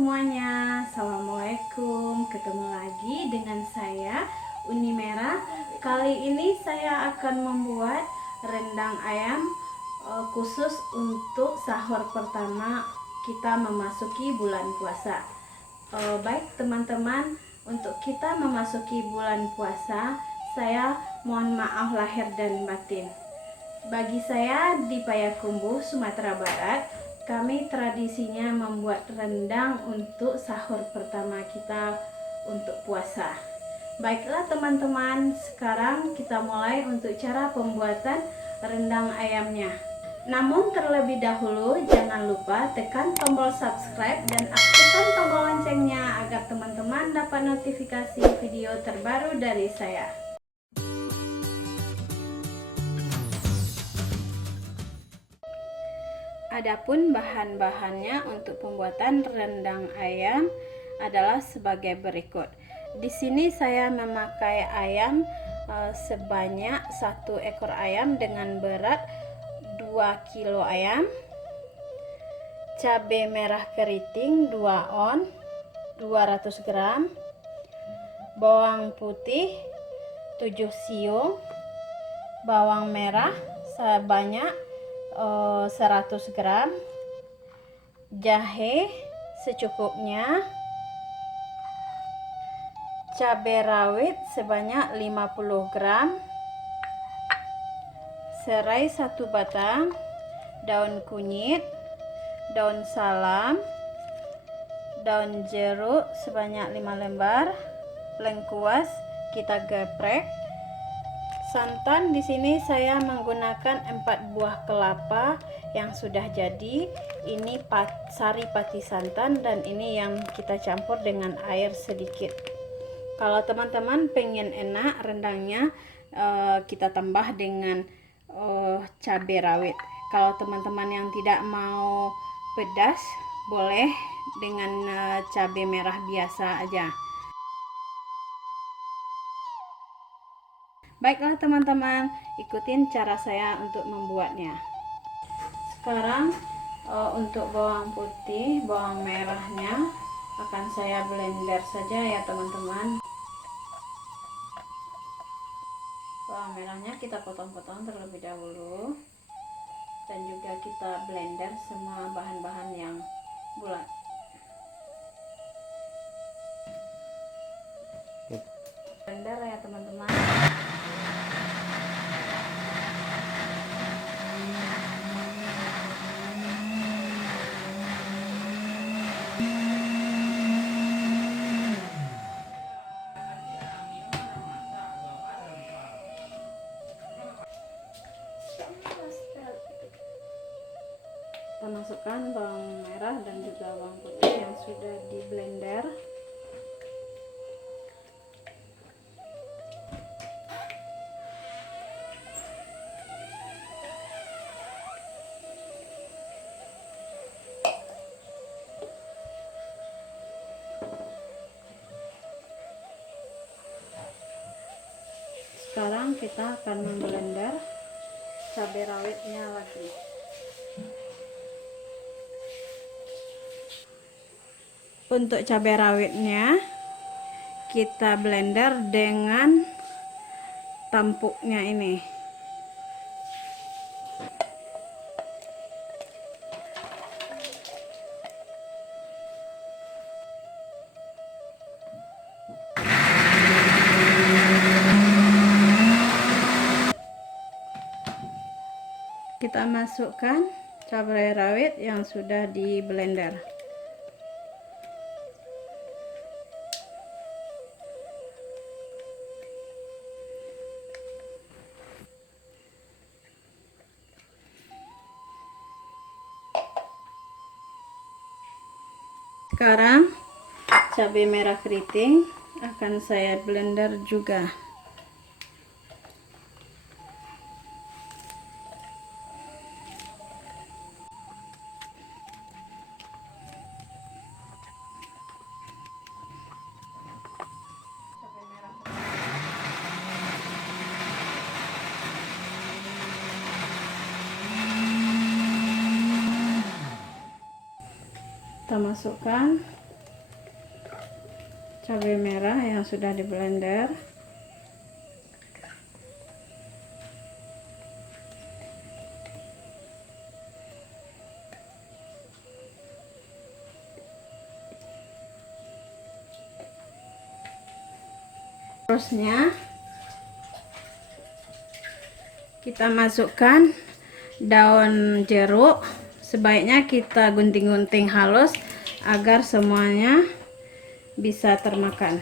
semuanya, assalamualaikum. Ketemu lagi dengan saya Uni Merah. Kali ini saya akan membuat rendang ayam khusus untuk sahur pertama kita memasuki bulan puasa. Baik teman-teman, untuk kita memasuki bulan puasa, saya mohon maaf lahir dan batin. Bagi saya di Payakumbuh, Sumatera Barat, kami tradisinya membuat rendang untuk sahur pertama kita untuk puasa. Baiklah teman-teman, sekarang kita mulai untuk cara pembuatan rendang ayamnya. Namun terlebih dahulu jangan lupa tekan tombol subscribe dan aktifkan tombol loncengnya agar teman-teman dapat notifikasi video terbaru dari saya. Adapun bahan-bahannya untuk pembuatan rendang ayam adalah sebagai berikut. Di sini saya memakai ayam sebanyak 1 ekor ayam dengan berat 2 kilo ayam, cabai merah keriting 2 on 200 gram, bawang putih 7 siung, bawang merah sebanyak 100 gram, jahe secukupnya, cabai rawit sebanyak 50 gram, serai 1 batang, daun kunyit, daun salam, daun jeruk sebanyak 5 lembar, lengkuas kita geprek. Santan di sini saya menggunakan 4 buah kelapa yang sudah jadi. Ini sari pati santan dan ini yang kita campur dengan air sedikit. Kalau teman-teman pengen enak rendangnya, kita tambah dengan cabai rawit. Kalau teman-teman yang tidak mau pedas, boleh dengan cabai merah biasa aja. Baiklah teman-teman, ikutin cara saya untuk membuatnya. Sekarang untuk bawang putih, bawang merahnya akan saya blender saja ya teman-teman. Bawang merahnya kita potong-potong terlebih dahulu, dan juga kita blender semua bahan-bahan yang bulat. Blender ya teman-teman. Kita masukkan bawang merah dan juga bawang putih yang sudah di blender. Sekarang kita akan memblender cabai rawitnya lagi. Untuk cabai rawitnya kita blender dengan tampuknya ini. Kita masukkan cabai rawit yang sudah di blender. Sekarang cabai merah keriting akan saya blender juga. Kita masukkan cabai merah yang sudah di blender. Terusnya kita masukkan daun jeruk. Sebaiknya kita gunting-gunting halus agar semuanya bisa termakan.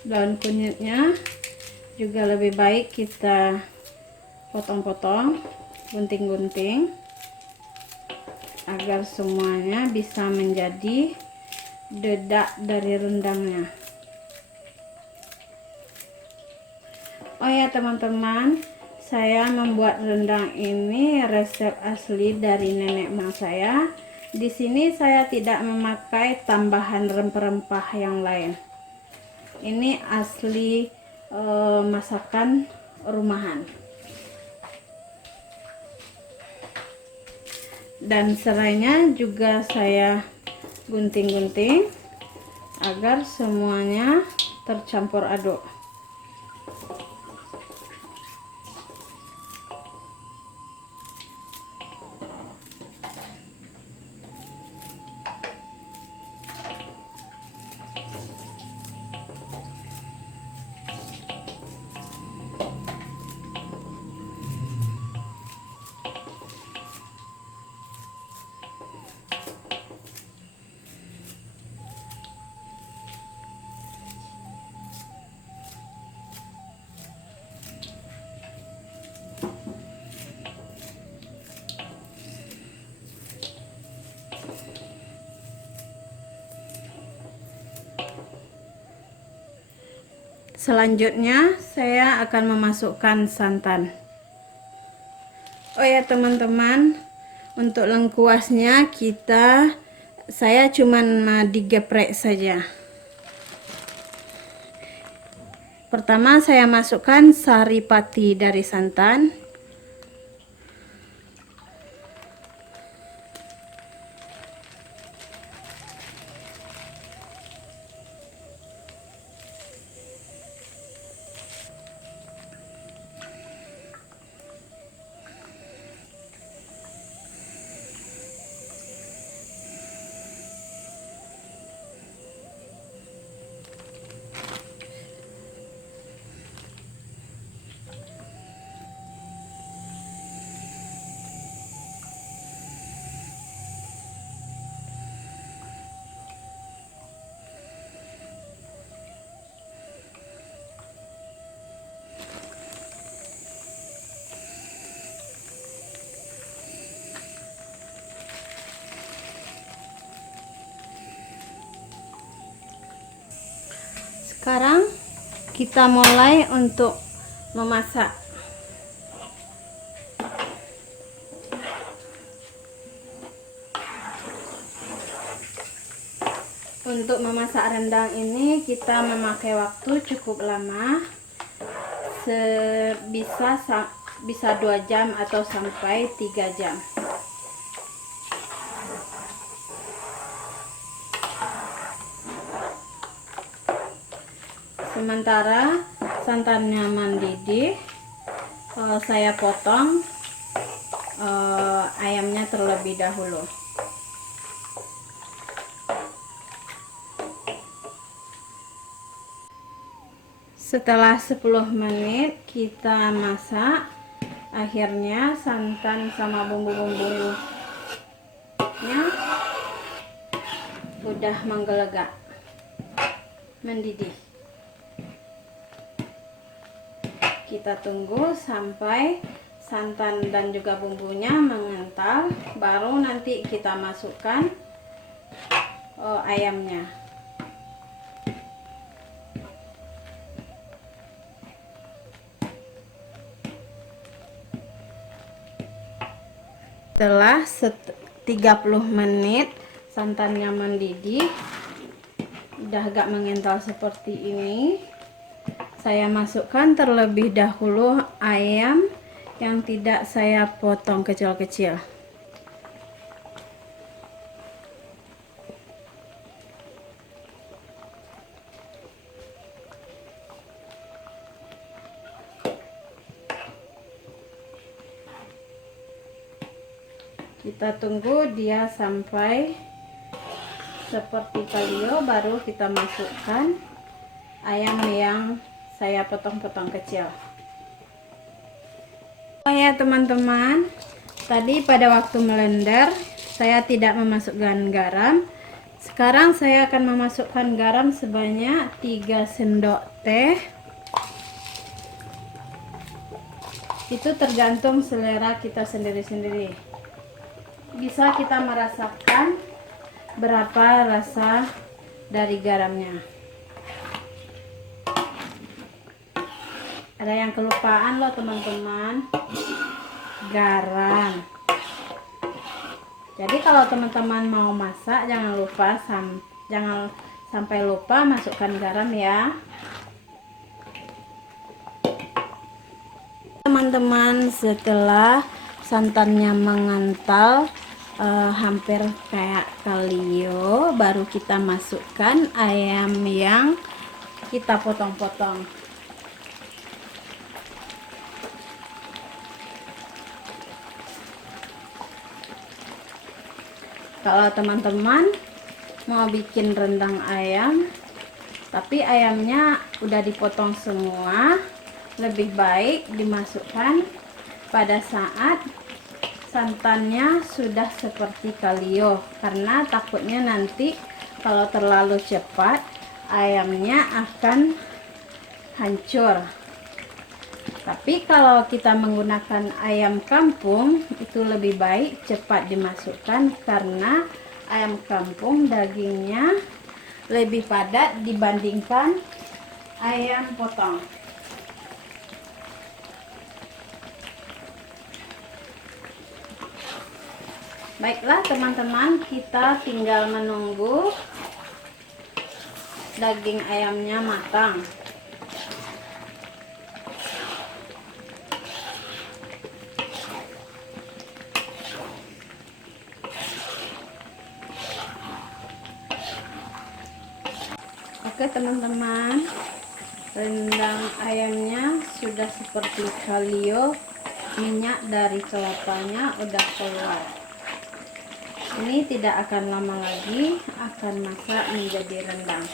Daun kunyitnya juga lebih baik kita potong-potong, gunting-gunting agar semuanya bisa menjadi dedak dari rendangnya. Oh ya teman-teman, saya membuat rendang ini resep asli dari nenek moyang saya. Di sini saya tidak memakai tambahan rempah-rempah yang lain. Ini asli masakan rumahan. Dan serainya juga saya gunting-gunting agar semuanya tercampur aduk. Selanjutnya saya akan memasukkan santan. Oh ya teman-teman, untuk lengkuasnya saya cuman digeprek saja. Pertama saya masukkan sari pati dari santan. Sekarang kita mulai untuk memasak. Untuk memasak rendang ini kita memakai waktu cukup lama, bisa 2 jam atau sampai 3 jam. Sementara santannya mendidih, saya potong ayamnya terlebih dahulu. Setelah 10 menit kita masak, akhirnya santan sama bumbu-bumbunya udah menggelegak, mendidih. Kita tunggu sampai santan dan juga bumbunya mengental, baru nanti kita masukkan ayamnya. Setelah 30 menit santannya mendidih, udah agak mengental seperti ini, saya masukkan terlebih dahulu ayam yang tidak saya potong kecil-kecil. Kita tunggu dia sampai seperti kalio, baru kita masukkan ayam yang saya potong-potong kecil. Oh ya teman-teman, tadi pada waktu melender saya tidak memasukkan garam. Sekarang saya akan memasukkan garam sebanyak 3 sendok teh. Itu tergantung selera kita sendiri-sendiri. Bisa kita merasakan berapa rasa dari garamnya. Ada yang kelupaan loh teman-teman, garam. Jadi kalau teman-teman mau masak jangan sampai lupa masukkan garam ya. Teman-teman, setelah santannya mengental hampir kayak kalio, baru kita masukkan ayam yang kita potong-potong. Kalau teman-teman mau bikin rendang ayam tapi ayamnya udah dipotong semua, lebih baik dimasukkan pada saat santannya sudah seperti kalio, karena takutnya nanti kalau terlalu cepat ayamnya akan hancur. Tapi kalau kita menggunakan ayam kampung itu lebih baik cepat dimasukkan, karena ayam kampung dagingnya lebih padat dibandingkan ayam potong. Baiklah teman-teman, kita tinggal menunggu daging ayamnya matang. Oke teman-teman, rendang ayamnya sudah seperti kalio, minyak dari kelapanya udah keluar. Ini tidak akan lama lagi akan masak menjadi rendang.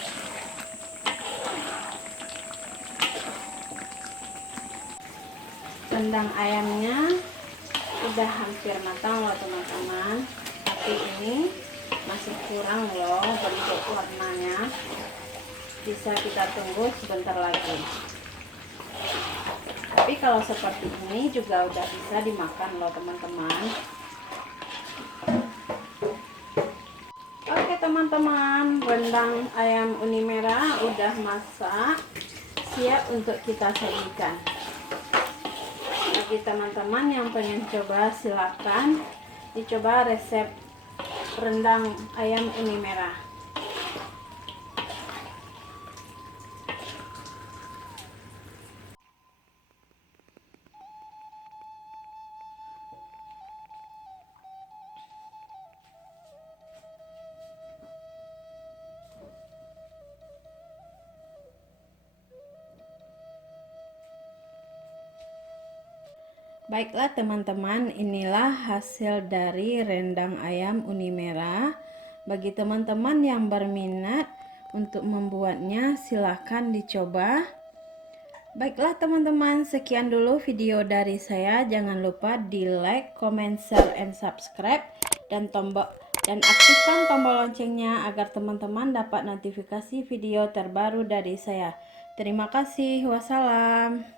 Rendang ayamnya udah hampir matang loh teman-teman, tapi ini masih kurang loh bentuk warnanya. Bisa kita tunggu sebentar lagi. Tapi kalau seperti ini juga udah bisa dimakan loh teman-teman. Oke teman-teman, rendang ayam uni merah udah masak, siap untuk kita sajikan. Bagi teman-teman yang pengen coba, silakan dicoba resep rendang ayam uni merah. Baiklah teman-teman, inilah hasil dari rendang ayam uni merah. Bagi teman-teman yang berminat untuk membuatnya, silahkan dicoba. Baiklah teman-teman, sekian dulu video dari saya. Jangan lupa di like, comment, share, and subscribe, dan aktifkan tombol loncengnya agar teman-teman dapat notifikasi video terbaru dari saya. Terima kasih. Wassalam.